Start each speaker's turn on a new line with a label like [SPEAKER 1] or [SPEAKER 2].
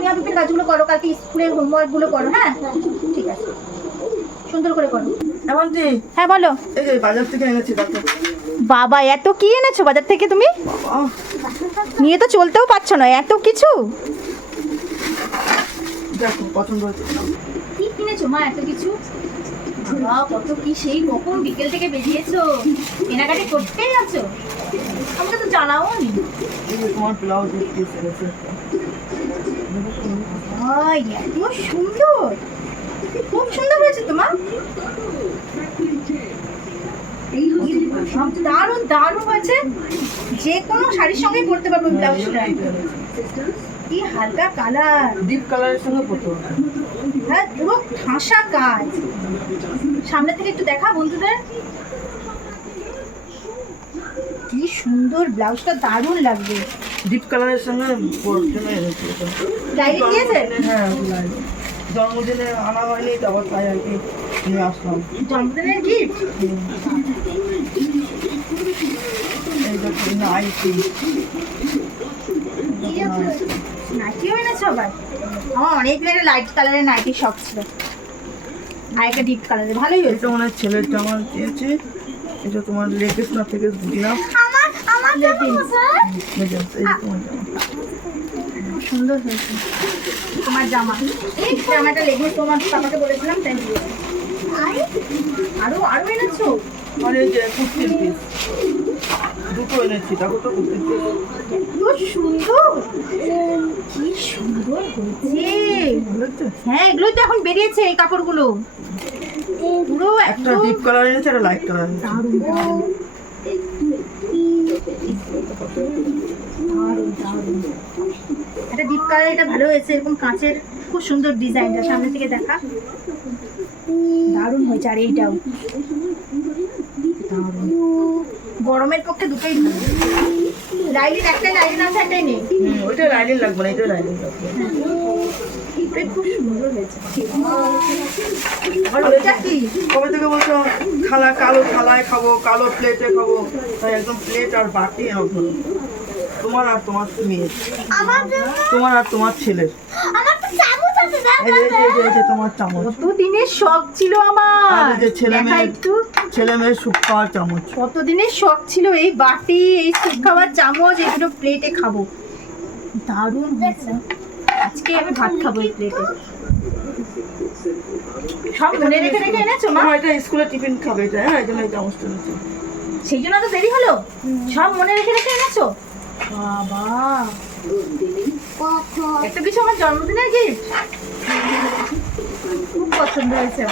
[SPEAKER 1] মিয়া পিপির কাজগুলো করো কালকে স্কুলের হোমওয়ার্কগুলো করো হ্যাঁ? ঠিক আছে। সুন্দর করে করো।
[SPEAKER 2] এমনটি
[SPEAKER 1] হ্যাঁ বলো।
[SPEAKER 2] এই যে বাজার থেকে এনেছি দেখো।
[SPEAKER 1] বাবা এত কি এনেছো বাজার থেকে তুমি? নিয়ে তো চলতেও পারছ না এত কিছু?
[SPEAKER 2] দেখো পছন্দ হয়েছে।
[SPEAKER 1] কি কিনেছো মা এত কিছু? বাবা কত কি সেই কখন বিকেল থেকে বেরিয়েছো। কেনাকাটি করতেই আছো। আমাকে তো জানাও নি
[SPEAKER 2] তোমার ব্লাউজ এনেছে।
[SPEAKER 1] এত সুন্দর। খুব সুন্দর হয়েছে তোমার দারুণ দারুণ হয়েছে। যে কোনো শাড়ির সঙ্গে পরতে পারব ব্লাউজটা কি হালকা কালার
[SPEAKER 2] ডিপ কালারের সঙ্গে পরতে
[SPEAKER 1] হ্যাঁ পুরো ঠাসা কাজ। সামনে থেকে একটু দেখা বন্ধুদের। কি সুন্দর ব্লাউজটা দারুণ লাগবে।
[SPEAKER 2] ডিপ কালারের সঙ্গে হ্যাঁ জন্মদিনে আনা হয়নি তারপর তাই আর কি নিয়ে আসলাম।
[SPEAKER 1] জন্মদিনের গিফট
[SPEAKER 2] নাইটি
[SPEAKER 1] নাইটিও এনেছো আবার? আমার অনেকগুলো একটা লাইট কালারের নাইটি শখ ছিল। আর একটা ডিপ কালারের ভালোই হয়েছে।
[SPEAKER 2] এটা মনে হয় ছেলের জামা দিয়েছে। এটা তোমার লেগেস না থেকে দিলাম।
[SPEAKER 1] সুন্দর হ্যাঁ এগুলোই তো এখন বেরিয়েছে এই কাপড়গুলো পুরো
[SPEAKER 2] একটা ডিপ কালার এনেছে লাইট কালার
[SPEAKER 1] দারুণ একটা ডিপ কালার এটা ভালো হয়েছে। এরকম কাঁচের খুব সুন্দর ডিজাইনটা সামনে থেকে দেখা। দারুণ হয়েছে, আর এইটাও। গরমের পক্ষে দুটোই ভালো। লাইলিন একটা লাইলিন আছে একটাই নেই
[SPEAKER 2] ওইটা লাইলিন লাগবে না এটা লাইলিন লাগবে। কবে থেকে বলছো? খালা কালো খালায় খাব কালো প্লেটে খাব। তাই একদম প্লেট আর বাটি তোমার আর তোমার মেয়ে। তোমার আর তোমার ছেলের তোমার চামচ।
[SPEAKER 1] শখ ছিল আমার?
[SPEAKER 2] আর যে ছেলে মেয়ে
[SPEAKER 1] একটু।
[SPEAKER 2] ছেলে মেয়ের সুপ খাওয়ার চামচ।
[SPEAKER 1] কত দিনের শখ ছিল এই বাটি এই খাবার চামচ এগুলো প্লেটে খাব। দারুণ হয়েছে। আজকে আমি ভাত খাব এই প্লেটে সব মনে রেখে রেখে এনেছো মা?
[SPEAKER 2] এটা স্কুলে টিফিন খাবে এটা হ্যাঁ এই জন্য এই চামচটা নিচ্ছি
[SPEAKER 1] সেই জন্য তো দেরি হলো? সব মনে রেখে রেখে এনেছো? বাবা। একটা কিছু আমার জন্মদিনের গিফট খুব পছন্দ হয়েছে